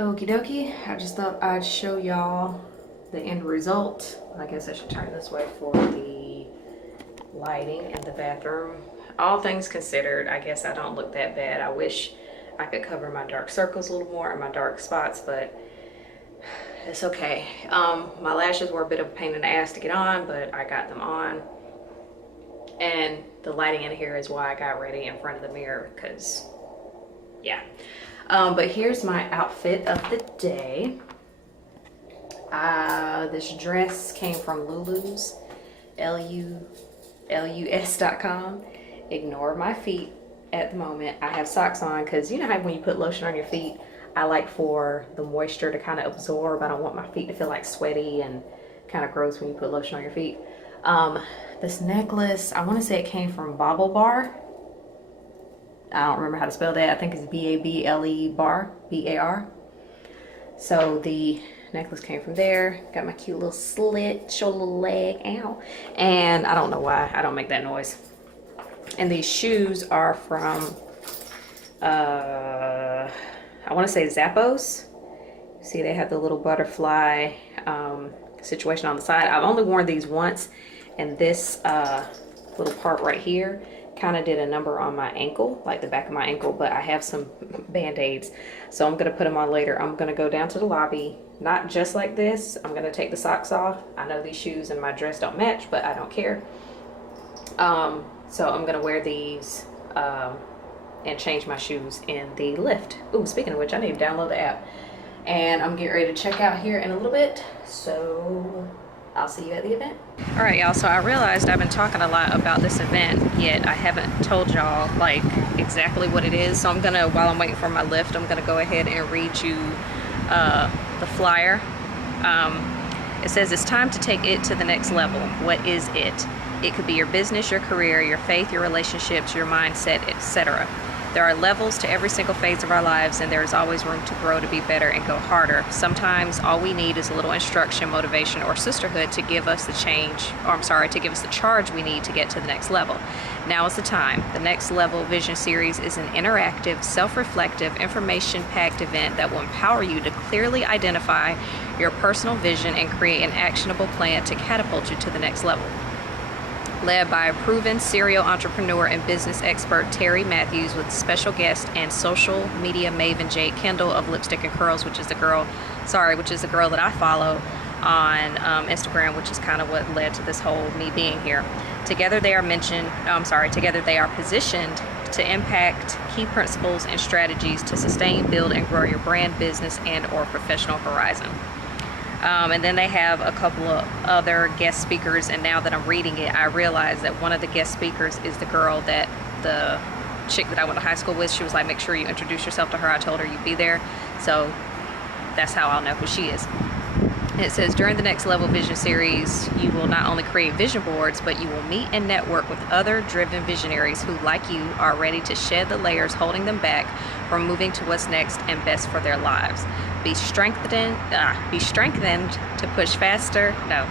Okie dokie, I just thought I'd show y'all the end result. I guess I should turn this way for the lighting in the bathroom. All things considered, I guess I don't look that bad. I wish I could cover my dark circles a little more and my dark spots, but it's okay. My lashes were a bit of a pain in the ass to get on, but I got them on. And the lighting in here is why I got ready in front of the mirror, because yeah. But here's my outfit of the day. This dress came from Lulu's, LUS.com. Ignore my feet at the moment. I have socks on because you know how when you put lotion on your feet, I like for the moisture to kind of absorb. I don't want my feet to feel like sweaty and kind of gross when you put lotion on your feet. This necklace, I want to say it came from Bobble Bar. I don't remember how to spell that. I think it's B-A-B-L-E bar, B-A-R. So the necklace came from there. Got my cute little slit, show a little leg, ow. And I don't know why I don't make that noise. And these shoes are from, I want to say Zappos. See, they have the little butterfly situation on the side. I've only worn these once, and this little part right here kind of did a number on my ankle, like the back of my ankle, but I have some band-aids, so I'm gonna put them on later. I'm gonna go down to the lobby, not just like this. I'm gonna take the socks off. I know these shoes and my dress don't match, but I don't care. So I'm gonna wear these and change my shoes in the lift. Ooh, speaking of which, I need to download the app. And I'm getting ready to check out here in a little bit, so I'll see you at the event. All right, y'all, so I realized I've been talking a lot about this event, yet I haven't told y'all like exactly what it is. So I'm gonna, while I'm waiting for my lift, I'm gonna go ahead and read you the flyer. It says it's time to take it to the next level. What is it? It could be your business, your career, your faith, your relationships, your mindset, etc. There are levels to every single phase of our lives, and there is always room to grow, to be better, and go harder. Sometimes all we need is a little instruction, motivation, or sisterhood to give us the to give us the charge we need to get to the next level. Now is the time. The Next Level Vision Series is an interactive, self-reflective, information-packed event that will empower you to clearly identify your personal vision and create an actionable plan to catapult you to the next level. Led by a proven serial entrepreneur and business expert Terry Matthews, with special guest and social media maven Jade Kendall of Lipstick and Curls, which is the girl that I follow on Instagram, which is kind of what led to this whole me being here. Together they are positioned to impact key principles and strategies to sustain, build, and grow your brand, business, and or professional horizon. And then they have a couple of other guest speakers, and now that I'm reading it, I realize that one of the guest speakers is the girl that the chick that I went to high school with. She was like, make sure you introduce yourself to her. I told her you'd be there, so that's how I'll know who she is. And it says, during the Next Level Vision Series, you will not only create vision boards, but you will meet and network with other driven visionaries who, like you, are ready to shed the layers holding them back from moving to what's next and best for their lives. Be strengthened to push faster. No.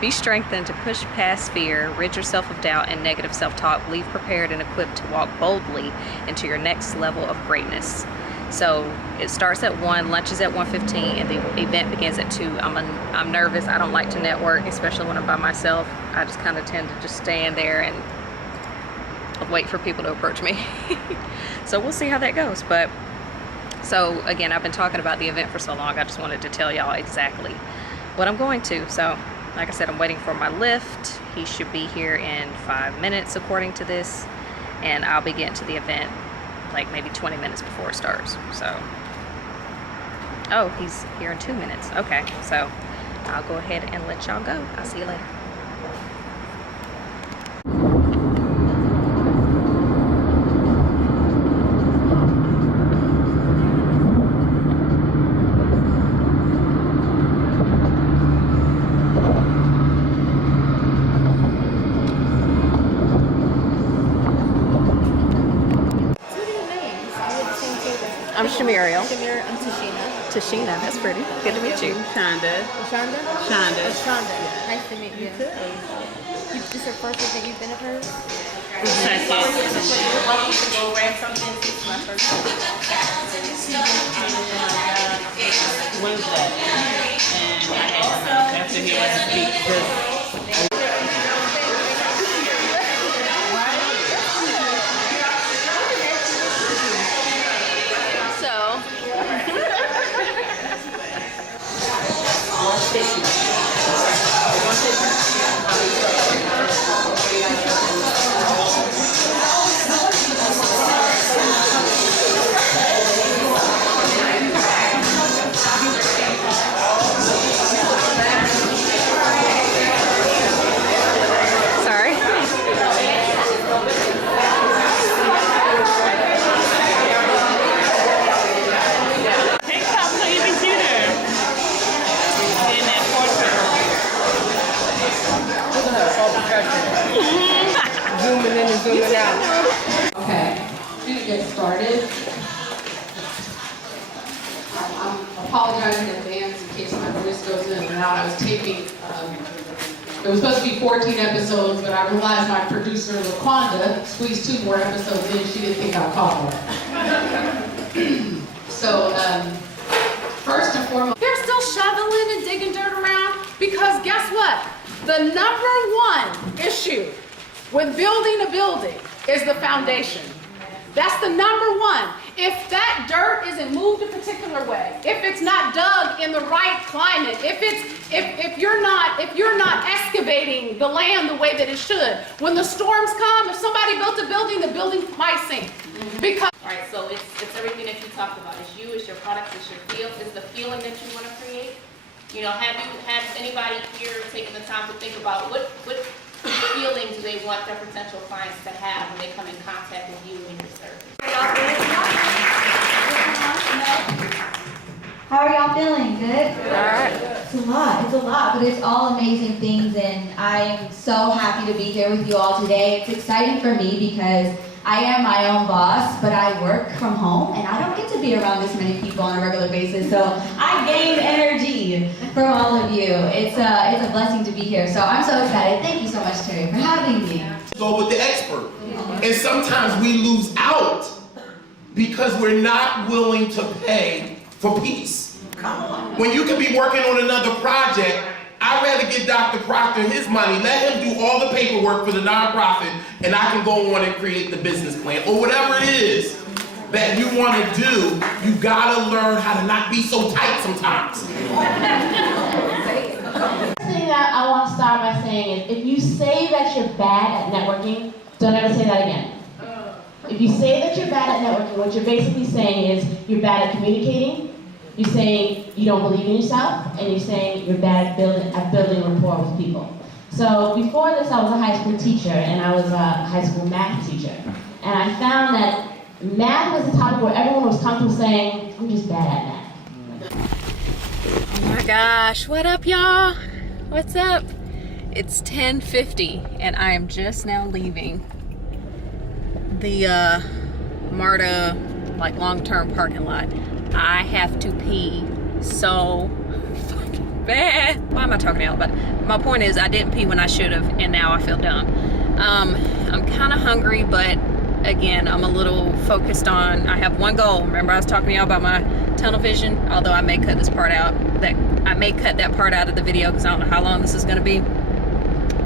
Be strengthened to push past fear, rid yourself of doubt and negative self-talk. Leave prepared and equipped to walk boldly into your next level of greatness. So it starts at 1, lunch is at 1:15, and the event begins at 2. I'm nervous. I don't like to network, especially when I'm by myself. I just kind of tend to just stand there and wait for people to approach me. So we'll see how that goes. But so again, I've been talking about the event for so long, I just wanted to tell y'all exactly what I'm going to. So like I said, I'm waiting for my lift. He should be here in 5 minutes according to this, and I'll be getting to the event like maybe 20 minutes before it starts. So, oh, he's here in 2 minutes. Okay, so I'll go ahead and let y'all go. I'll see you later. I'm Shamiriel. Shamira, I'm Tashina. Tashina, that's pretty. Good to meet you. Shonda. Shonda? Shonda. Shonda. Nice to meet you. This is your first event you've been a part of? Second. apologize in advance in case my voice goes in and out. I was taping, it was supposed to be 14 episodes, but I realized my producer, LaQuanda, squeezed 2 more episodes in. She didn't think I'd call her. So, first and foremost, they're still shoveling and digging dirt around because guess what? The #1 issue with building a building is the foundation. That's the #1. If that dirt isn't moved a particular way, if it's not dug in the right climate, if you're not excavating the land the way that it should, when the storms come, if somebody built a building, the building might sink. Because all right, so it's everything that you talked about. It's you, it's your products, it's your feel, it's the feeling that you want to create. You know, have anybody here taken the time to think about what feeling do they want their potential clients to have when they come in contact with you and your service? How are y'all feeling? Good? Alright. It's a lot, but it's all amazing things, and I'm so happy to be here with you all today. It's exciting for me because I am my own boss, but I work from home, and I don't get to be around this many people on a regular basis, so I gain energy from all of you. It's a blessing to be here, so I'm so excited. Thank you so much, Terry, for having me. Go with the expert. And sometimes we lose out because we're not willing to pay for peace. When you could be working on another project, I'd rather get Dr. Proctor his money, let him do all the paperwork for the nonprofit, and I can go on and create the business plan. Or whatever it is that you want to do, you gotta learn how to not be so tight sometimes. The thing that I want to start by saying is, if you say that you're bad at networking, don't ever say that again. If you say that you're bad at networking, what you're basically saying is you're bad at communicating, you're saying you don't believe in yourself, and you're saying you're bad at building rapport with people. So before this, I was a high school teacher, and I was a high school math teacher. And I found that math was the topic where everyone was comfortable saying, I'm just bad at math. Oh my gosh, what up y'all? What's up? It's 10:50 and I am just now leaving the MARTA long-term parking lot. I have to pee so fucking bad. Why am I talking to y'all about it? My point is I didn't pee when I should have, and now I feel dumb. I'm kind of hungry, but again, I'm a little focused on, I have one goal. Remember I was talking to y'all about my tunnel vision? Although I may cut this part out, I may cut that part out of the video because I don't know how long this is going to be.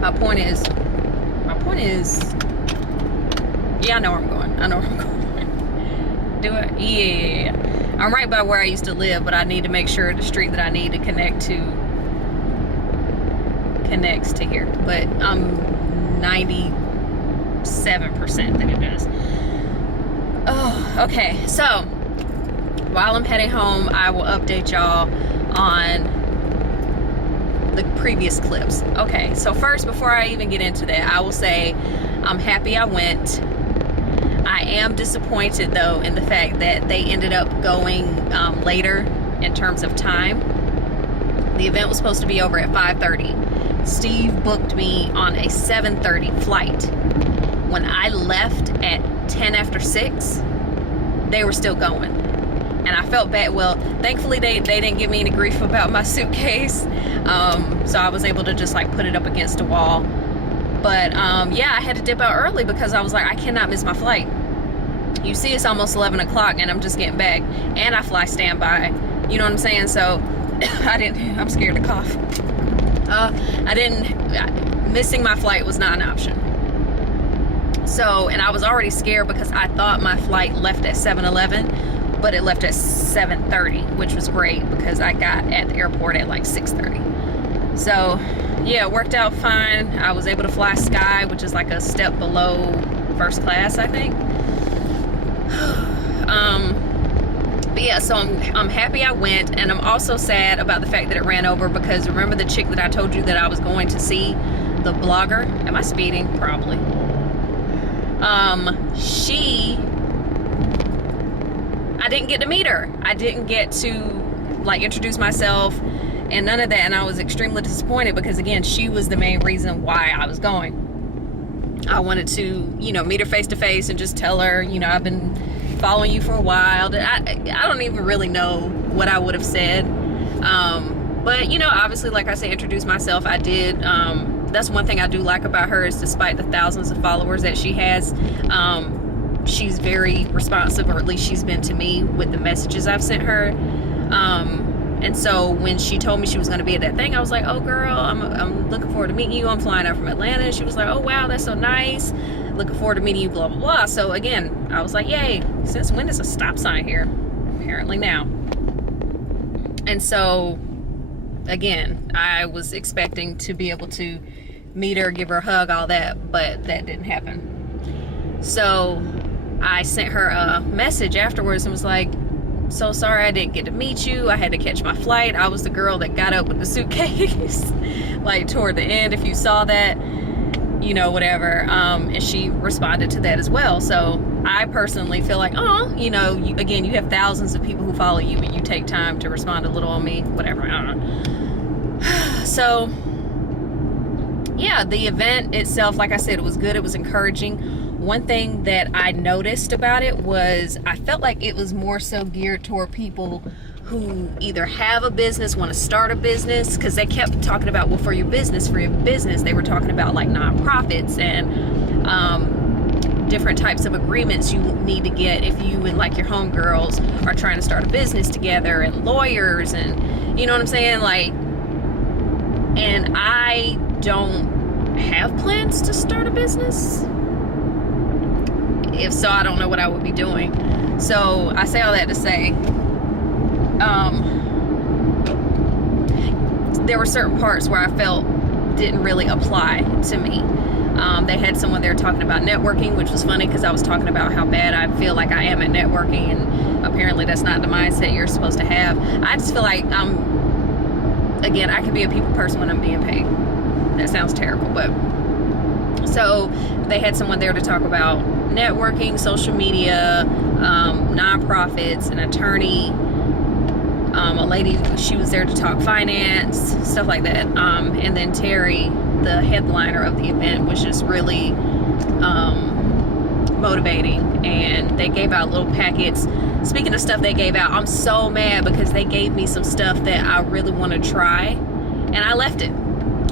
My point is, yeah, I know where I'm going. I know where I'm going. Do it? Yeah. I'm right by where I used to live, but I need to make sure the street that I need to connects to here. But I'm 97% that it does. Oh, okay. So, while I'm heading home, I will update y'all on the previous clips. Okay, so first, before I even get into that, I will say I'm happy I went. I am disappointed though in the fact that they ended up going later in terms of time. The event was supposed to be over at 5:30. Steve booked me on a 7:30 flight. When I left at 10 after 6, they were still going. And I felt bad. Well, thankfully they didn't give me any grief about my suitcase. So I was able to just put it up against a wall. But yeah, I had to dip out early because I was like, I cannot miss my flight. You see, it's almost 11 o'clock and I'm just getting back, and I fly standby. You know what I'm saying? So I'm scared to cough. Missing my flight was not an option. So, and I was already scared because I thought my flight left at 7:11, but it left at 7:30, which was great because I got at the airport at 6:30. So yeah, it worked out fine. I was able to fly Sky, which is a step below first class, I think. But yeah, so I'm happy I went, and I'm also sad about the fact that it ran over because remember the chick that I told you that I was going to see, the blogger? Am I speeding? Probably. I didn't get to meet her. I didn't get to introduce myself and none of that, and I was extremely disappointed because again, she was the main reason why I was going. I wanted to, meet her face to face and just tell her, I've been following you for a while. I don't even really know what I would have said. But, you know, obviously, like I said, introduce myself. I did. That's one thing I do like about her is despite the thousands of followers that she has, she's very responsive, or at least she's been to me with the messages I've sent her. And so when she told me she was going to be at that thing, I was like, oh girl, I'm looking forward to meeting you. I'm flying out from Atlanta. And she was like, oh wow, that's so nice. Looking forward to meeting you, blah, blah, blah. So again, I was like, yay, since when is a stop sign here? Apparently now. And so again, I was expecting to be able to meet her, give her a hug, all that, but that didn't happen. So I sent her a message afterwards and was like, so sorry I didn't get to meet you. I had to catch my flight. I was the girl that got up with the suitcase like toward the end, if you saw that, you know, whatever. And she responded to that as well. So I personally feel like, oh, you know, again, you have thousands of people who follow you and you take time to respond a little on me, whatever, I don't know. So yeah, the event itself, like I said, it was good. It was encouraging. One thing that I noticed about it was I felt like it was more so geared toward people who either have a business, want to start a business, because they kept talking about, well, for your business, they were talking about like nonprofits and different types of agreements you need to get if you and like your homegirls are trying to start a business together, and lawyers, and you know what I'm saying? Like, and I don't have plans to start a business. If so, I don't know what I would be doing. So I say all that to say, there were certain parts where I felt didn't really apply to me. They had someone there talking about networking, which was funny because I was talking about how bad I feel like I am at networking, and apparently that's not the mindset you're supposed to have. I just feel like again, I can be a people person when I'm being paid. That sounds terrible, but so they had someone there to talk about networking, social media, nonprofits, an attorney, a lady, she was there to talk finance, stuff like that. And then Terry, the headliner of the event, was just really motivating, and they gave out little packets. Speaking of stuff they gave out, I'm so mad because they gave me some stuff that I really want to try, and I left it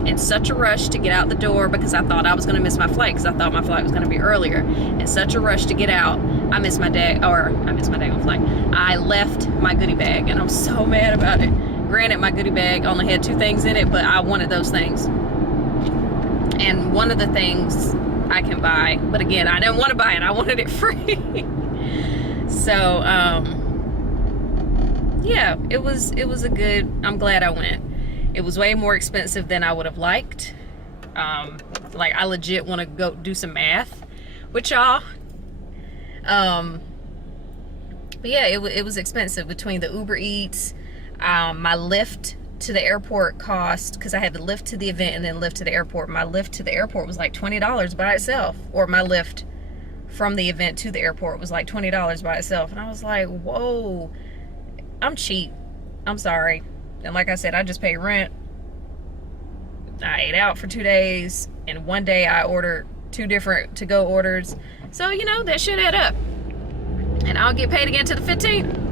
in such a rush to get out the door because I thought I was going to miss my flight, because I thought my flight was going to be earlier. In such a rush to get out, I missed my day on flight. I left my goodie bag, and I'm so mad about it. Granted, my goodie bag only had 2 things in it, but I wanted those things. And one of the things I can buy, but again, I didn't want to buy it. I wanted it free. So, yeah, it was a good, I'm glad I went. It was way more expensive than I would have liked. Like, I legit want to go do some math with y'all. But yeah, it was expensive between the Uber Eats, my Lyft to the airport cost, because I had to Lyft to the event and then Lyft to the airport. My Lyft to the airport was like $20 by itself, or my Lyft from the event to the airport was like $20 by itself. And I was like, whoa, I'm cheap. I'm sorry. And like I said, I just paid rent. I ate out for 2 days, and one day I ordered 2 different to-go orders. So, you know, that should add up. And I'll get paid again to the 15th.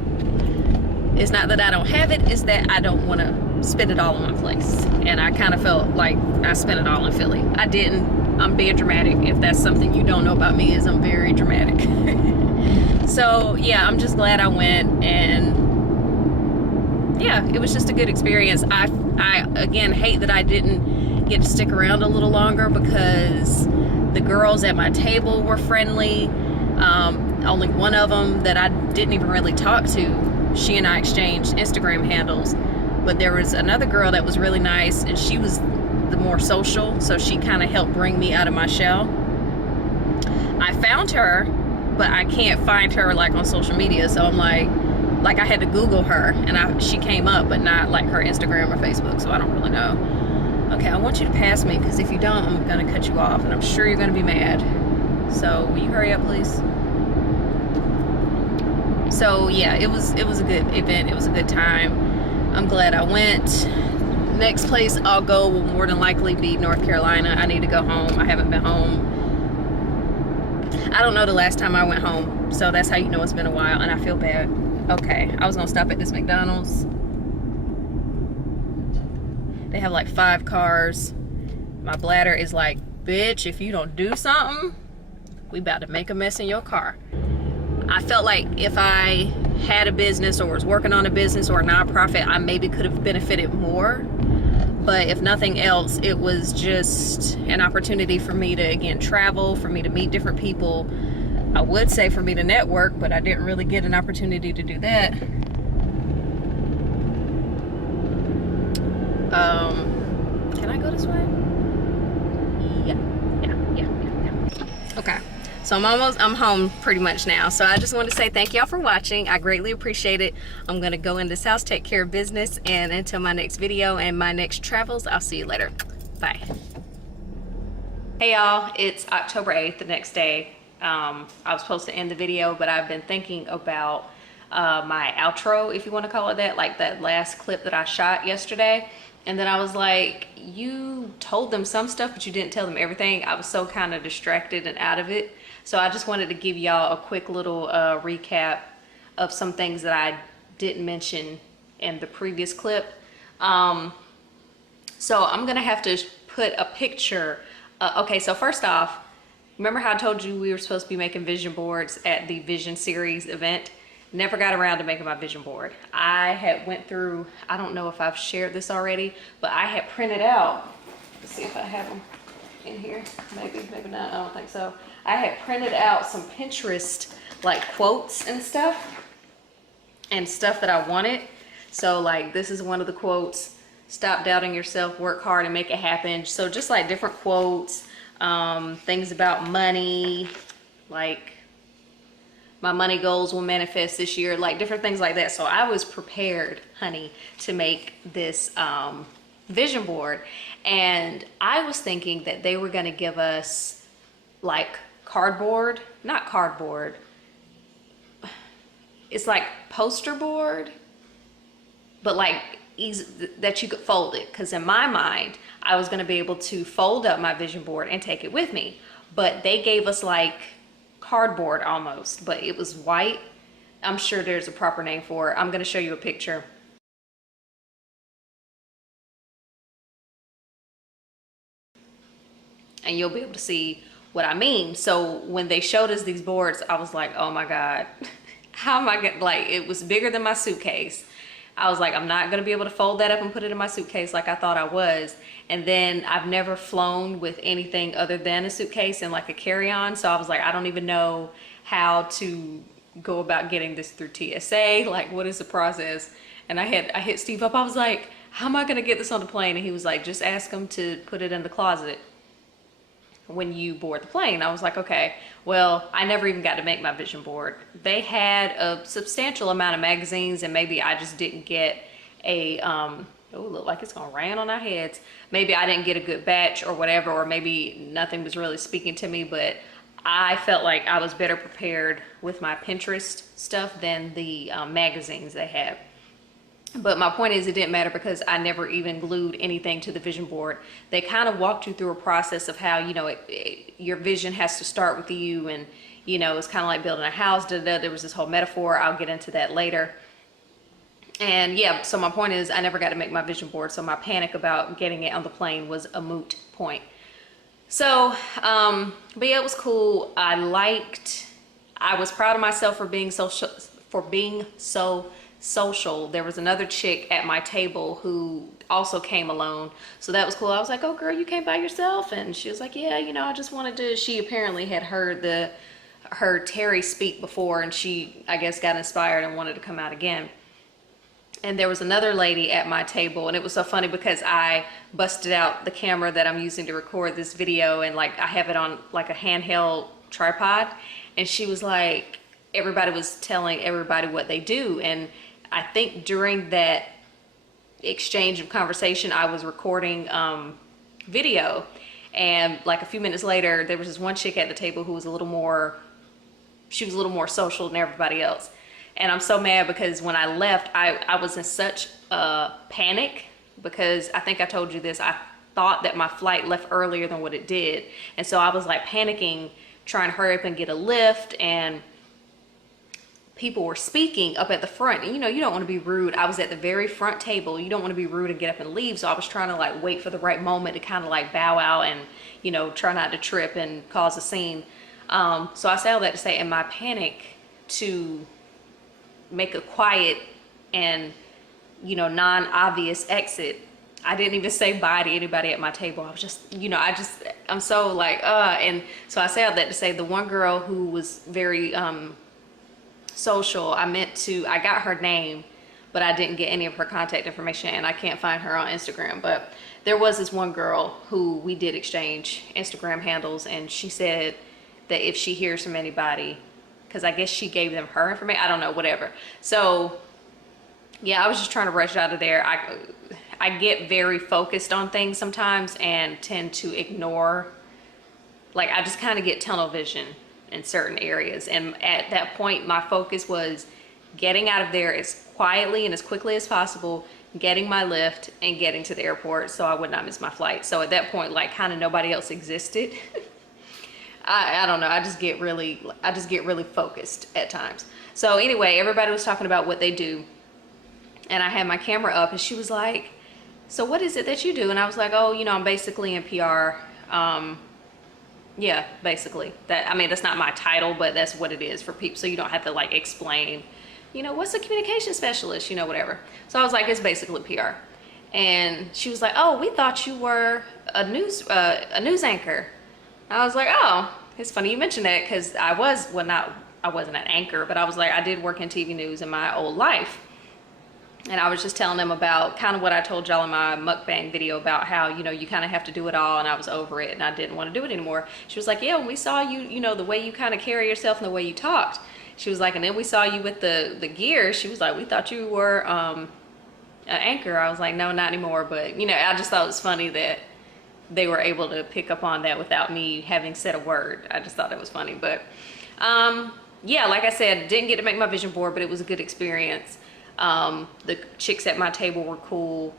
It's not that I don't have it, it's that I don't want to spend it all in one place. And I kind of felt like I spent it all in Philly. I didn't. I'm being dramatic. If that's something you don't know about me, is I'm very dramatic. So, yeah, I'm just glad I went, and yeah, it was just a good experience. I again hate that I didn't get to stick around a little longer, because the girls at my table were friendly. Only one of them that I didn't even really talk to, she and I exchanged Instagram handles, but there was another girl that was really nice, and she was the more social, so she kind of helped bring me out of my shell. I found her, but I can't find her like on social media, so I'm like I had to Google her, and she came up, but not like her Instagram or Facebook, so I don't really know. Okay, I want you to pass me, because if you don't, I'm gonna cut you off, and I'm sure you're gonna be mad. So will you hurry up, please? So yeah, it was a good event. It was a good time. I'm glad I went. Next place I'll go will more than likely be North Carolina. I need to go home. I haven't been home. I don't know the last time I went home, so that's how you know it's been a while, and I feel bad. Okay, I was gonna stop at this McDonald's. They have like 5 cars. My bladder is like, bitch, if you don't do something, we about to make a mess in your car. I felt like if I had a business or was working on a business or a nonprofit, I maybe could have benefited more. But if nothing else, it was just an opportunity for me to, again, travel, for me to meet different people. I would say for me to network, but I didn't really get an opportunity to do that. Can I go this way? Yeah. Okay. So I'm home pretty much now. So I just want to say thank y'all for watching. I greatly appreciate it. I'm gonna go in this house, take care of business, and until my next video and my next travels, I'll see you later. Bye. Hey y'all, it's October 8th, the next day. I was supposed to end the video, but I've been thinking about my outro, if you want to call it that, like that last clip that I shot yesterday. And then I was like, you told them some stuff, but you didn't tell them everything. I was so kind of distracted and out of it. So I just wanted to give y'all a quick little recap of some things that I didn't mention in the previous clip. So I'm gonna have to put a picture. Okay, so first off, remember how I told you we were supposed to be making vision boards at the Vision Series event? Never got around to making my vision board. I had went through, I don't know if I've shared this already, but I had printed out, let's see if I have them in here, maybe not, I don't think so. I had printed out some Pinterest like quotes and stuff that I wanted. So like this is one of the quotes, stop doubting yourself, work hard and make it happen. So just like different quotes, things about money, like my money goals will manifest this year, like different things like that. So I was prepared, honey, to make this vision board. And I was thinking that they were gonna give us like cardboard, not cardboard, it's like poster board, but like easy, that you could fold it. Because in my mind, I was gonna be able to fold up my vision board and take it with me. But they gave us like cardboard almost, but it was white. I'm sure there's a proper name for it. I'm gonna show you a picture. And you'll be able to see what I mean. So when they showed us these boards, I was like, oh my God, how am I gonna, like, it was bigger than my suitcase. I was like, I'm not gonna be able to fold that up and put it in my suitcase like I thought I was. And then I've never flown with anything other than a suitcase and like a carry-on. So I was like, I don't even know how to go about getting this through TSA. Like, what is the process? And I hit Steve up. I was like, how am I gonna get this on the plane? And he was like, just ask him to put it in the closet when you board the plane. I was like, okay. Well, I never even got to make my vision board. They had a substantial amount of magazines, and maybe I just didn't get a oh, look like it's gonna rain on our heads. Maybe I didn't get a good batch or whatever, or maybe nothing was really speaking to me, but I felt like I was better prepared with my Pinterest stuff than the magazines they had. But my point is, it didn't matter because I never even glued anything to the vision board. They kind of walked you through a process of how, you know, your vision has to start with you, and, you know, it's kind of like building a house. There was this whole metaphor. I'll get into that later. And yeah, so my point is, I never got to make my vision board. So my panic about getting it on the plane was a moot point. So, but yeah, it was cool. I was proud of myself for being so social. There was another chick at my table who also came alone, so that was cool. I was like, oh girl, you came by yourself? And she was like, yeah, you know, I just wanted to. She apparently had heard Terry speak before, and she, I guess, got inspired and wanted to come out again. And there was another lady at my table, and it was so funny because I busted out the camera that I'm using to record this video, and like I have it on like a handheld tripod, and she was like, everybody was telling everybody what they do. And I think during that exchange of conversation, I was recording video, and like a few minutes later, there was this one chick at the table who was a little more social than everybody else. And I'm so mad because when I left, I was in such a panic because I think I told you this. I thought that my flight left earlier than what it did. And so I was like panicking trying to hurry up and get a lift, and people were speaking up at the front. And you know, you don't want to be rude. I was at the very front table. You don't want to be rude and get up and leave. So I was trying to like wait for the right moment to kind of like bow out and, you know, try not to trip and cause a scene. So I say all that to say, in my panic to make a quiet and, you know, non-obvious exit, I didn't even say bye to anybody at my table. I was just, you know, I'm so like, and so I say all that to say, the one girl who was very social, I got her name, but I didn't get any of her contact information, and I can't find her on Instagram. But there was this one girl who we did exchange Instagram handles, and she said that if she hears from anybody, because I guess she gave them her information, I don't know, whatever. So yeah, I was just trying to rush out of there. I get very focused on things sometimes and tend to ignore, like I just kind of get tunnel vision in certain areas. And at that point, my focus was getting out of there as quietly and as quickly as possible, getting my lift and getting to the airport so I would not miss my flight. So at that point, like kind of nobody else existed. I don't know, I just get really focused at times. So anyway, everybody was talking about what they do, and I had my camera up, and she was like, so what is it that you do? And I was like, oh, you know, I'm basically in PR. Yeah, basically. That, I mean, that's not my title, but that's what it is for people. So you don't have to like explain, you know, what's a communication specialist, you know, whatever. So I was like, it's basically PR. And she was like, oh, we thought you were a news anchor. I was like, oh, it's funny you mentioned that, because I wasn't an anchor, but I was like, I did work in TV news in my old life. And I was just telling them about kind of what I told y'all in my mukbang video about how, you know, you kind of have to do it all, and I was over it and I didn't want to do it anymore. She was like, yeah, when we saw you, you know, the way you kind of carry yourself and the way you talked. She was like, and then we saw you with the gear. She was like, we thought you were an anchor. I was like, no, not anymore. But, you know, I just thought it was funny that they were able to pick up on that without me having said a word. I just thought it was funny. But yeah, like I said, didn't get to make my vision board, but it was a good experience. The chicks at my table were cool.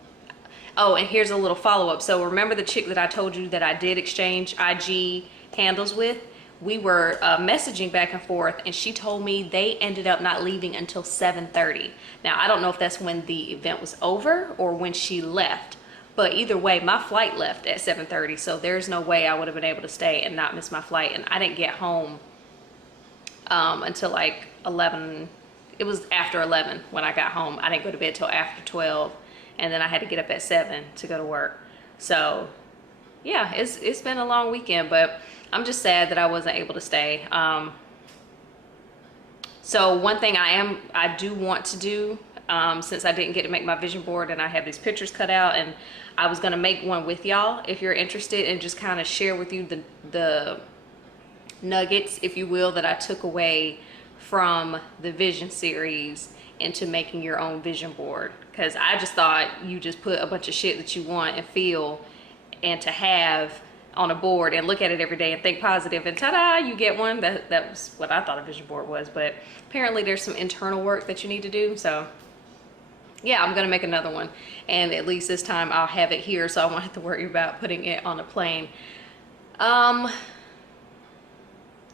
Oh, and here's a little follow-up. So remember the chick that I told you that I did exchange IG handles with? We were messaging back and forth, and she told me they ended up not leaving until 7:30. Now, I don't know if that's when the event was over or when she left, but either way, my flight left at 7:30, so there's no way I would have been able to stay and not miss my flight. And I didn't get home until like 11. It was after 11 when I got home. I didn't go to bed till after 12, and then I had to get up at 7 to go to work. So yeah, it's been a long weekend, but I'm just sad that I wasn't able to stay. So one thing I do want to do, since I didn't get to make my vision board and I have these pictures cut out, and I was gonna make one with y'all if you're interested, and just kind of share with you the nuggets, if you will, that I took away from the vision series into making your own vision board. Because I just thought you just put a bunch of shit that you want and feel and to have on a board and look at it every day and think positive, and ta-da, you get one. That was what I thought a vision board was, but apparently there's some internal work that you need to do. So yeah, I'm gonna make another one, and at least this time I'll have it here, so I won't have to worry about putting it on a plane.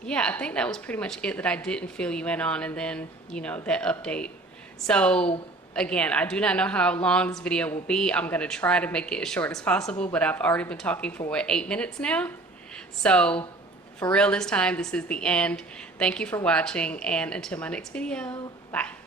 Yeah, I think that was pretty much it that I didn't fill you in on, and then, you know, that update. So again, I do not know how long this video will be. I'm gonna try to make it as short as possible, but I've already been talking for what, 8 minutes now? So for real this time, this is the end. Thank you for watching, and until my next video, bye.